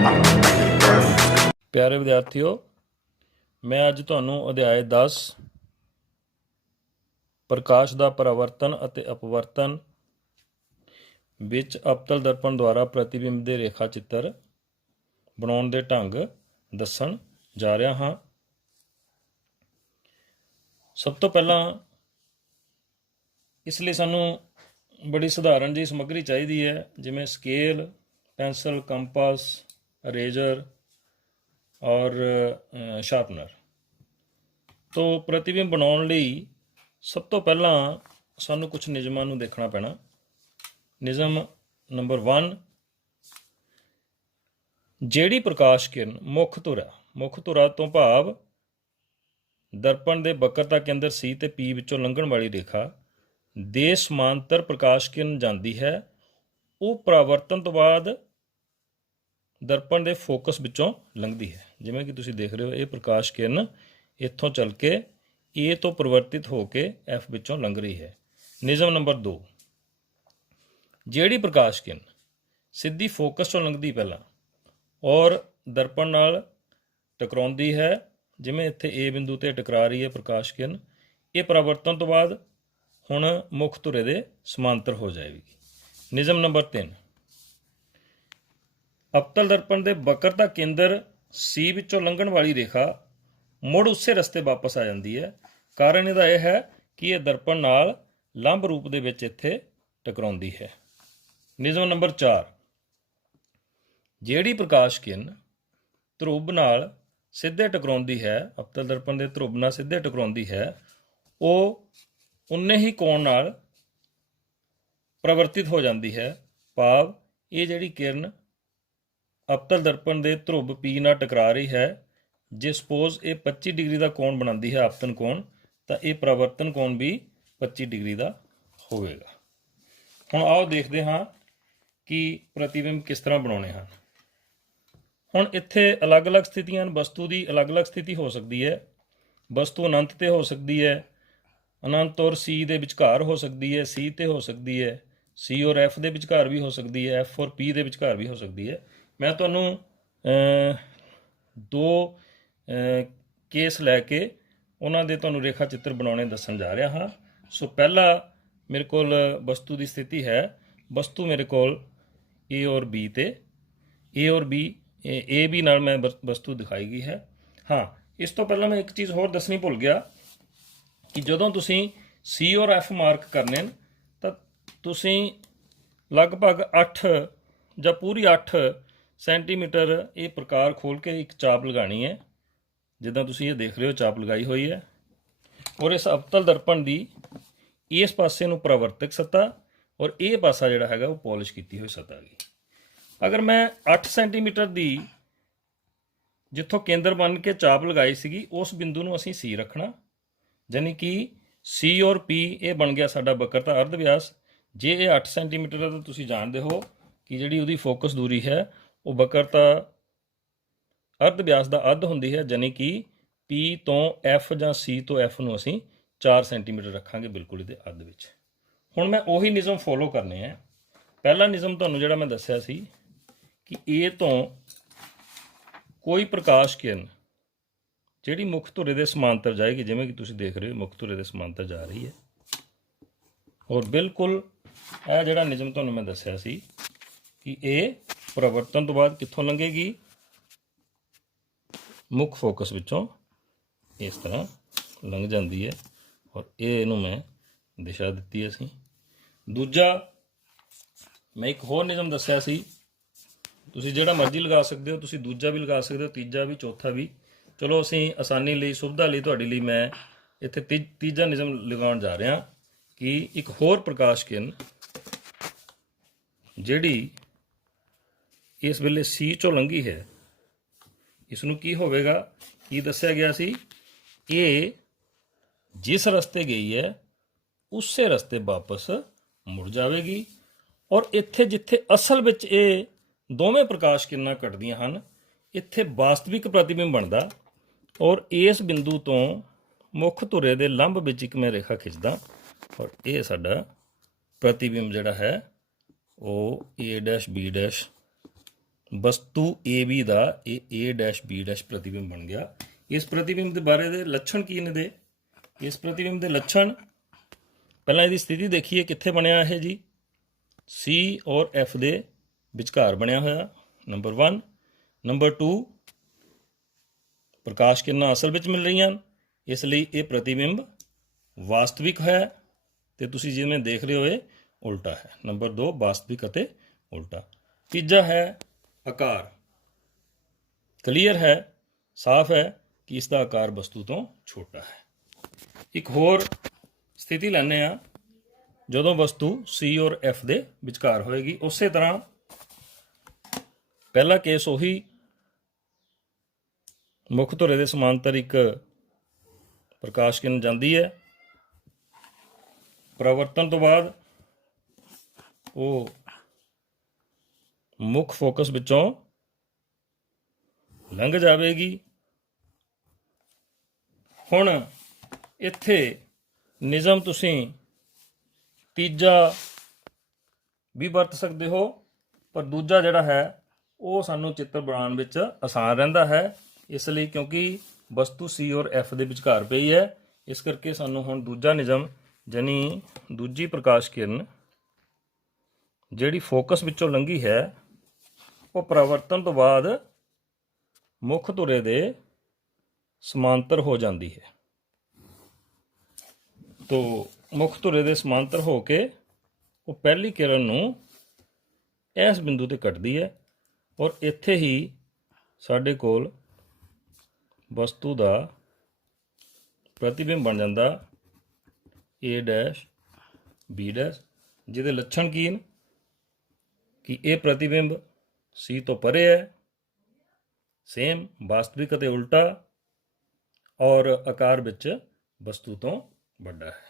प्यारे विद्यार्थियों, मैं अज तुहानूं अध्याय 10 प्रकाश का परावर्तन अते अपवर्तन विच अवतल दर्पण द्वारा प्रतिबिंब के रेखा चित्र बनाउण दे ढंग दस्सण जा रहा हाँ। सब तो पहला इसलिए सानू बड़ी सधारण जी समग्री चाहिए है, जिमें स्केल, पेंसिल, कंपास, इरेजर और शार्पनर। तो प्रतिबिंब बनाने लई सब तो पहला सानू कुछ नियमां नूं देखना पैना। नियम नंबर 1, ਜਿਹੜੀ प्रकाश किरण मुख ਧੁਰਾ तो भाव दर्पण के वक्रता केंद्र C ते P विचों लंघण वाली रेखा दे समांतर प्रकाश किरण जाती है, वो परावर्तन तो बाद दर्पण के फोकस विचों लंघदी है। जिवें कि तुसीं देख रहे हो, ये प्रकाश किरण इत्थों चल के ए तो परिवर्तित होकर F विचों लंघ रही है। नियम नंबर 2, ਜਿਹੜੀ प्रकाश किरण सीधी फोकस चों लंघदी पहला और दर्पण नाल टकराउंदी है, जिवें इत्थे ए बिंदु ते टकरा रही है प्रकाश किरण, ये परावर्तन तो बाद हुण मुख धुरे दे समांतर हो जाएगी। नियम नंबर 3, अवतल दर्पण के वक्रता केंद्र C विचों लंघण वाली रेखा मुड़ उसे रस्ते वापस आ जाती है। कारण इहदा यह है कि यह दर्पण नाल लंब रूप दे विच इत्थे टकराउंदी है। नियम नंबर 4, ਜਿਹੜੀ प्रकाश किरण ध्रुव नाल सीधे टकराउंदी है, अवतल दर्पण के ध्रुव नाल सीधे टकराउंदी है, वो उन्ने ही कोण नाल परिवर्तित हो जाती है। भाव ये जिहड़ी किरण अवतल दर्पण के ध्रुव P नाल टकरा रही है, जे सपोज ये 25 डिग्री का कोण बनाती है, आपतन कोण, तो ये परावर्तन कोण भी 25 डिग्री का होगा। हुण आओ देखते हाँ कि प्रतिबिंब किस तरह बनाने हैं। हुण इत्थे अलग अलग स्थितियां, वस्तु की अलग अलग स्थिति हो सकती है। वस्तु अनंत ते हो सकती है, अनंत और C के विचकार हो सकती है, C ते हो सकती है, C और F के विचकार भी हो सकती है, F और P के विचकार भी हो सकती है। मैं तुहानूं दो केस लैके उन्हां दे तुहानूं रेखा चित्र बनाने दस्सण जा रहा हाँ। सो पहला मेरे कोल वस्तु की स्थिति है, वस्तु मेरे कोल A और B ते A और B ए बी नाल मैं वस्तु दिखाई गई है। हाँ, इस तो पहला मैं एक चीज़ होर दसनी भुल गया कि जदों तुसीं C और F मार्क करने तो तुसीं लगभग 8 ਜਾਂ पूरी 8 सेंटीमीटर ये प्रकार खोल के एक चाप लगानी है, जिद्दां तुसीं ये देख रहे हो चाप लगाई हुई है। और इस अवतल दर्पण की इस पासे नूं परावर्तक सतह और ये पासा जिहड़ा हैगा वो पॉलिश की हुई सतह गी। अगर मैं 8 सेंटीमीटर की जिथों केंद्र बन के चाप लगाई सी, उस बिंदु नूं असीं C रखना, यानी कि C और P ये बन गया साडा वक्रता अर्ध व्यास। जे ये 8 सेंटीमीटर है तो तुसीं जाणदे हो कि जिहड़ी उहदी फोकस दूरी है वो वक्रता अर्ध व्यास का अध हुंदी है, यानी कि P तो F जां C तो F नूं असीं 4 सेंटीमीटर रखांगे बिल्कुल इहदे अध विच। हुण मैं उही नियम फॉलो करने हैं। पहला नियम तुहानूं जिहड़ा मैं दस्सिया सी कि ए तो कोई प्रकाश किरण जिहड़ी मुख धुरे दे समांतर जाएगी, जिवें कि तुसीं देख रहे हो मुख धुरे दे समांतर जा रही है। और बिल्कुल यह जिहड़ा नियम तुहानूं मैं दस्सिया सी कि ये परावर्तन तो बाद कित्थों लंघेगी, मुख फोकस विचों इस तरह लंघ जाती है। और ये इहनूं मैं दिशा दित्ती असीं। दूजा मैं एक होर नियम दस्सिया सी, तुसीं जिहड़ा मर्जी लगा सकते हो, तुसीं दूजा भी लगा सकते हो, तीजा भी, चौथा भी। चलो असीं आसानी लई, सुविधा लई तुहाडी लई मैं इत्थे तीजा नियम लगाउण जा रहा कि एक होर प्रकाश किरण जिहड़ी इस वेले C चों लंघी है, इसनूं की होवेगा, की दस्सिया गया सी, ये जिस रस्ते गई है उसे रस्ते वापस मुड़ जाएगी। और इत्थे जिथे असल विच ये दोवें प्रकाश किरणां घटदियां हन, इत्थे वास्तविक प्रतिबिंब बनदा। और इस बिंदु तो मुख धुरे दे लंब विच एक मैं रेखा खिंचदा और ये साडा प्रतिबिंब जिहड़ा है वो A डैश B डैश ਵਸਤੂ AB ਦਾ ਇਹ A-B' ਪ੍ਰਤੀਬਿੰਬ ਬਣ ਗਿਆ। ਇਸ ਪ੍ਰਤੀਬਿੰਬ ਦੇ ਬਾਰੇ ਦੇ ਲੱਛਣ ਕੀ ਨੇ ਦੇ? ਇਸ ਪ੍ਰਤੀਬਿੰਬ ਦੇ ਲੱਛਣ, ਪਹਿਲਾਂ ਇਹਦੀ ਸਥਿਤੀ ਦੇਖੀਏ ਕਿੱਥੇ ਬਣਿਆ ਇਹ ਜੀ, C ਔਰ F ਦੇ ਵਿਚਕਾਰ ਬਣਿਆ ਹੋਇਆ, ਨੰਬਰ 1। ਨੰਬਰ 2, ਪ੍ਰਕਾਸ਼ ਕਿਰਨਾਂ ਅਸਲ ਵਿੱਚ ਮਿਲ ਰਹੀਆਂ, ਇਸ ਲਈ ਇਹ ਪ੍ਰਤੀਬਿੰਬ ਵਾਸਤਵਿਕ ਹੈ, ਤੇ ਤੁਸੀਂ ਜਿਵੇਂ ਦੇਖ ਰਹੇ ਹੋ ਇਹ ਉਲਟਾ ਹੈ। ਨੰਬਰ 2, ਵਾਸਤਵਿਕ ਅਤੇ ਉਲਟਾ। ਤੀਜਾ ਹੈ ਆਕਾਰ। ਕਲੀਅਰ ਹੈ, ਸਾਫ਼ ਹੈ ਕਿ ਇਸ ਦਾ ਆਕਾਰ ਵਸਤੂ ਤੋਂ ਛੋਟਾ ਹੈ। ਇੱਕ ਹੋਰ ਸਥਿਤੀ ਲੈਂਦੇ ਆ, ਜਦੋਂ ਵਸਤੂ C ਔਰ F ਦੇ ਵਿਚਕਾਰ ਹੋਏਗੀ। ਉਸੇ ਤਰ੍ਹਾਂ ਪਹਿਲਾ ਕੇਸ ਉਹੀ, ਮੁੱਖ ਧੁਰੇ ਦੇ ਸਮਾਂਤਰ ਇੱਕ ਪ੍ਰਕਾਸ਼ ਕਿਰਨ ਜਾਂਦੀ ਹੈ, ਪਰਾਵਰਤਨ ਤੋਂ ਬਾਅਦ ਉਹ ਮੁੱਖ ਫੋਕਸ ਵਿੱਚੋਂ ਲੰਘ ਜਾਵੇਗੀ। ਹੁਣ ਇੱਥੇ ਨਿਯਮ ਤੁਸੀਂ ਤੀਜਾ ਵੀ ਵਰਤ ਸਕਦੇ ਹੋ, ਪਰ ਦੂਜਾ ਜਿਹੜਾ ਹੈ ਉਹ ਸਾਨੂੰ ਚਿੱਤਰ ਬਣਾਉਣ ਵਿੱਚ ਆਸਾਨ ਰਹਿੰਦਾ ਹੈ। ਇਸ ਲਈ ਕਿਉਂਕਿ ਵਸਤੂ C ਔਰ F ਦੇ ਵਿਚਕਾਰ ਪਈ ਹੈ, ਇਸ ਕਰਕੇ ਸਾਨੂੰ ਹੁਣ ਦੂਜਾ ਨਿਯਮ, ਜਾਨੀ ਦੂਜੀ ਪ੍ਰਕਾਸ਼ ਕਿਰਨ ਜਿਹੜੀ ਫੋਕਸ ਵਿੱਚੋਂ ਲੰਘੀ ਹੈ, ਉਹ ਪਰਾਵਰਤਨ ਤੋਂ ਬਾਅਦ ਮੁੱਖ ਧੁਰੇ ਦੇ ਸਮਾਂਤਰ ਹੋ ਜਾਂਦੀ ਹੈ। ਤੋ ਮੁੱਖ ਧੁਰੇ ਦੇ ਸਮਾਂਤਰ ਹੋ ਕੇ ਉਹ ਪਹਿਲੀ ਕਿਰਨ ਨੂੰ ਇਸ ਬਿੰਦੂ ਤੇ ਕੱਟਦੀ ਹੈ, ਔਰ ਇੱਥੇ ਹੀ ਸਾਡੇ ਕੋਲ ਵਸਤੂ ਦਾ ਪ੍ਰਤੀਬਿੰਬ ਬਣ ਜਾਂਦਾ A-B', ਜਿਹਦੇ ਲੱਛਣ ਕੀ ਨੇ ਕਿ ਇਹ ਪ੍ਰਤੀਬਿੰਬ C ਤੋਂ ਪਰੇ ਹੈ, ਸੇਮ ਵਾਸਤਵਿਕ ਅਤੇ ਉਲਟਾ, ਔਰ ਆਕਾਰ ਵਿੱਚ ਵਸਤੂ ਤੋਂ ਵੱਡਾ ਹੈ।